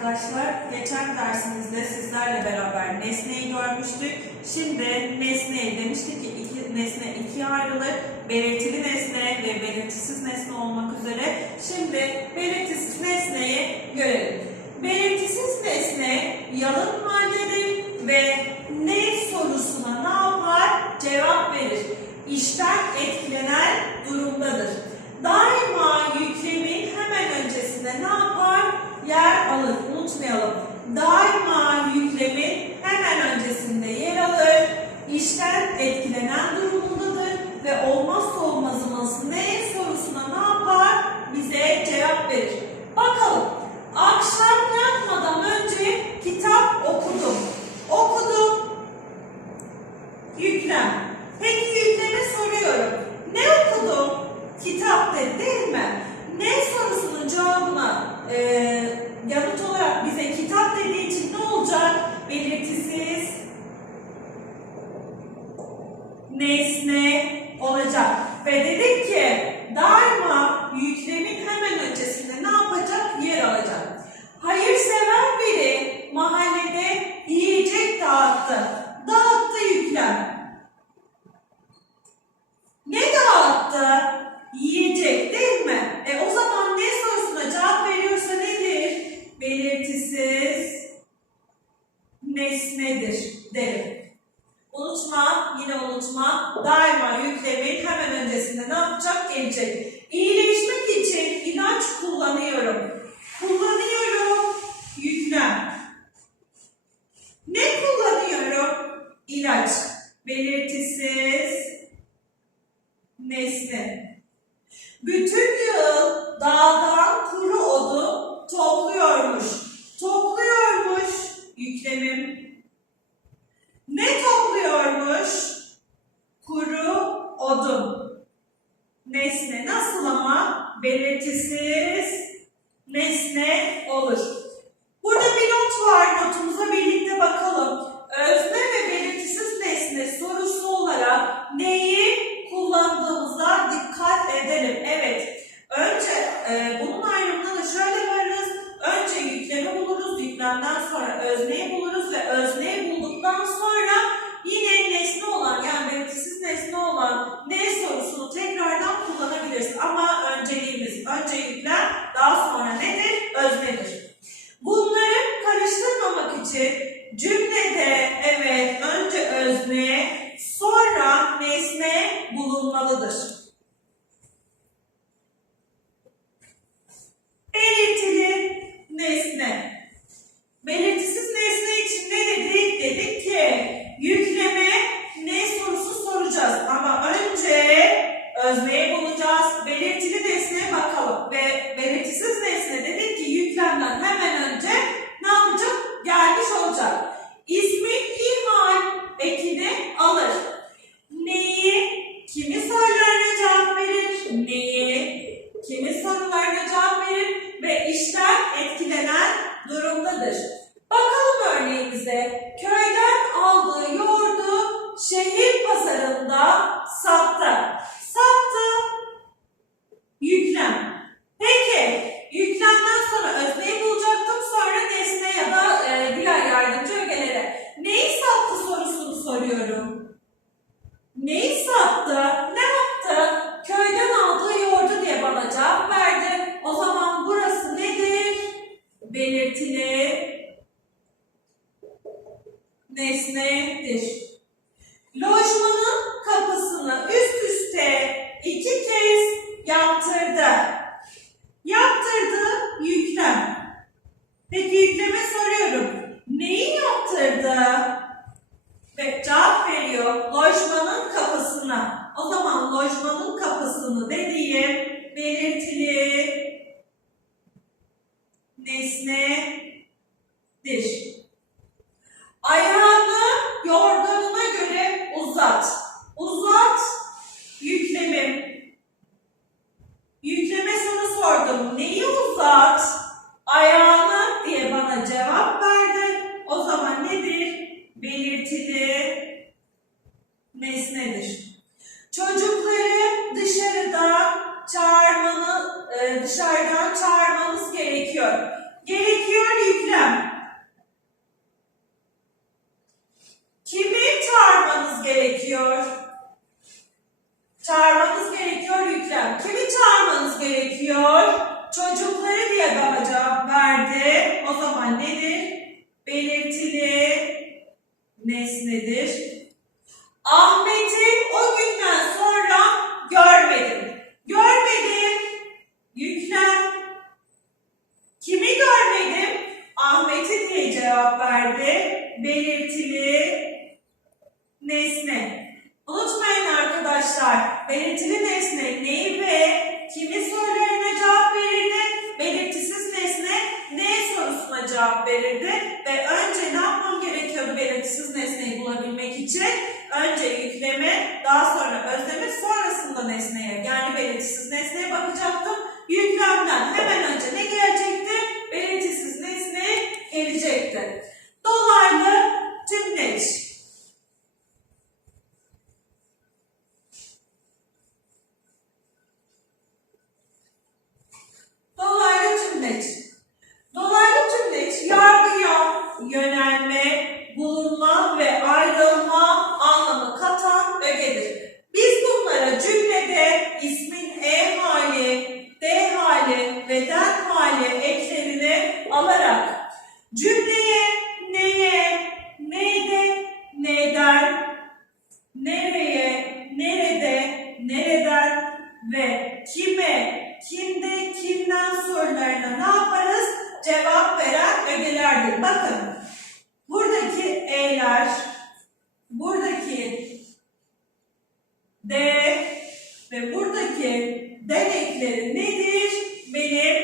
arkadaşlar. Geçen dersimizde sizlerle beraber nesneyi görmüştük. Şimdi nesneyi demiştik ki iki, nesne ikiye ayrılır. Belirtili nesne ve belirtisiz nesne olmak üzere. Şimdi belirtisiz nesneyi görelim. Belirtisiz nesne yalın maddedir ve ne nesne olacak. Ve dedik ki Egypt tekrardan kullanabiliriz. Ama önceliğimiz öncelikler daha sonra nedir? Öznedir. nedir? uzat, uzat, yüklemi. Yükleme sana sordum. Neyi uzat? Ayağını diye bana cevap verdi. O zaman nedir? Belirtili nesnedir. Çocukları dışarıda çağırmanı, e, dışarıdan çağırmanız gerekiyor. olan nedir? Belirtili nesnedir. Ahmet'i o günden sonra görmedim. Görmedim. Yüklem. Kimi görmedim? Ahmet'i diye cevap verdi. Belirtili nesne. Unutmayın arkadaşlar. Belirtili nesne neyi ve kimi söyler? Verirdi? Ve önce ne yapmam gerekiyordu belirtisiz nesneyi bulabilmek için? Önce yükleme, daha sonra özleme, sonrasında nesneye yani belirtisiz nesneye bakacaktım. Yüklemden hemen önce ne gelecekti? Belirtisiz nesne gelecekti. Dolaylı tümleç. Dolaylı tümleç. Dolaylı tümleç yargıya yönelme, bulunma ve ayrılma anlamı katan ögedir. Biz bunlara cümlede ismin e hali, d hali ve den hali eklerini alarak cümleye neye, neyde, neden, nereye, nerede, nereden ve kime, kimde, kimden sorularına ne yaparız? Cevap veren ögelerdir. Bakın, buradaki e'ler, buradaki d ve buradaki ekleri nedir? Benim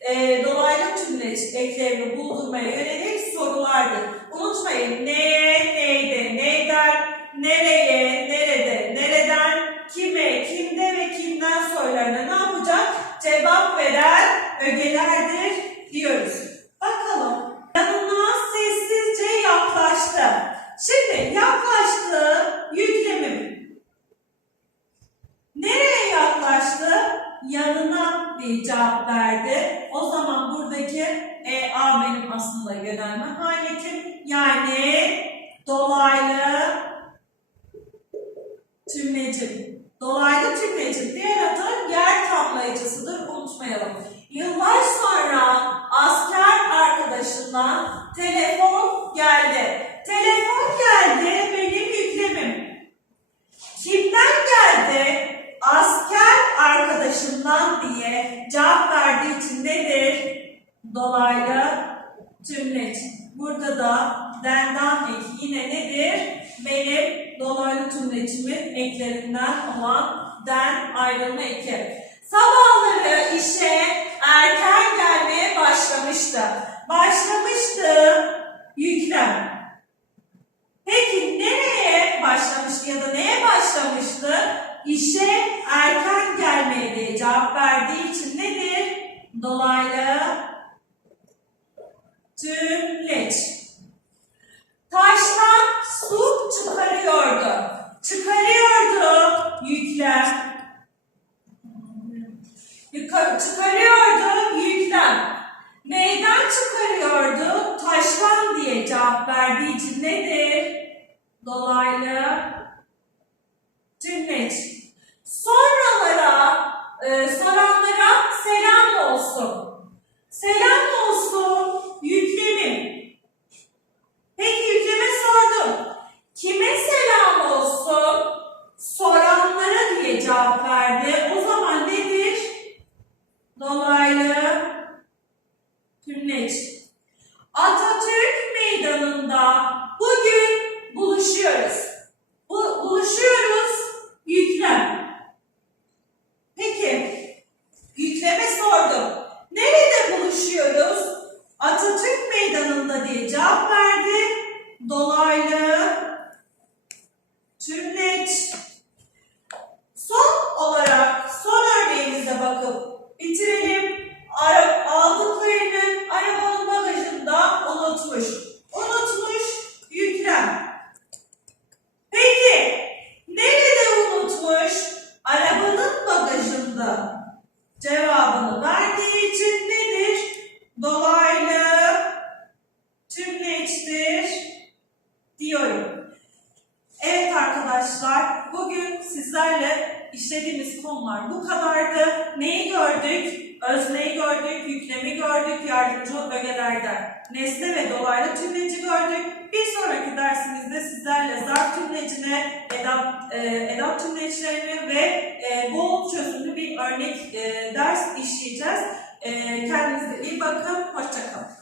e, dolaylı tümleç eklerini buldurmaya yönelik sorulardır. Unutmayın neye, neyde, neyden, nereye, nerede, nereden, kime, kimde ve kimden sorularına ne yapacak? Cevap veren ögelerdir diyoruz. Bakalım. Yanına sessizce yaklaştı. Şimdi yaklaştı yüklemim. Nereye yaklaştı? Yanına diye cevap verdi. O zaman buradaki e, A benim aslında yönelme haletim. Yani dolaylı tümlecim. Dolaylı tümlecim diğer adı yer tamlayıcısıdır. Unutmayalım. Yıllar sonra asker arkadaşından telefon geldi. Telefon geldi benim yüklemim. Kimden geldi? Asker arkadaşımdan diye cevap verdiği için nedir? Dolaylı tümleç. Burada da denden eki yine nedir? Benim dolaylı tümlecimin eklerinden olan den ayrılma eki. Sabahları işe erken gelmeye başlamıştı. Başlamıştı yüklem. Peki nereye başlamıştı ya da neye başlamıştı? İşe erken gelmeye diye cevap verdiği için nedir? Dolaylı tümleç. Taştan su çıkarıyordu. Çıkarıyordu yüklem. Yukarı çıkarıyordu yüklem. Neyden çıkarıyordu? Taştan diye cevap verdiği için nedir? Dolaylı tümleç. Sonralara e, soranlara selam olsun. Selam olsun yüklemim. Peki yükleme sordum. Kime selam olsun? Soranlara diye cevap verdi. O zaman nedir? Dolaylı Özneyi gördük, yüklemi gördük, yardımcı ögelerde nesne ve dolaylı tümleci gördük. Bir sonraki dersimizde sizlerle zarf tümlecine, edat, e, edat tümleçlerini ve e, bol çözümlü bir örnek e, ders işleyeceğiz. E, kendinize iyi bakın, hoşçakalın.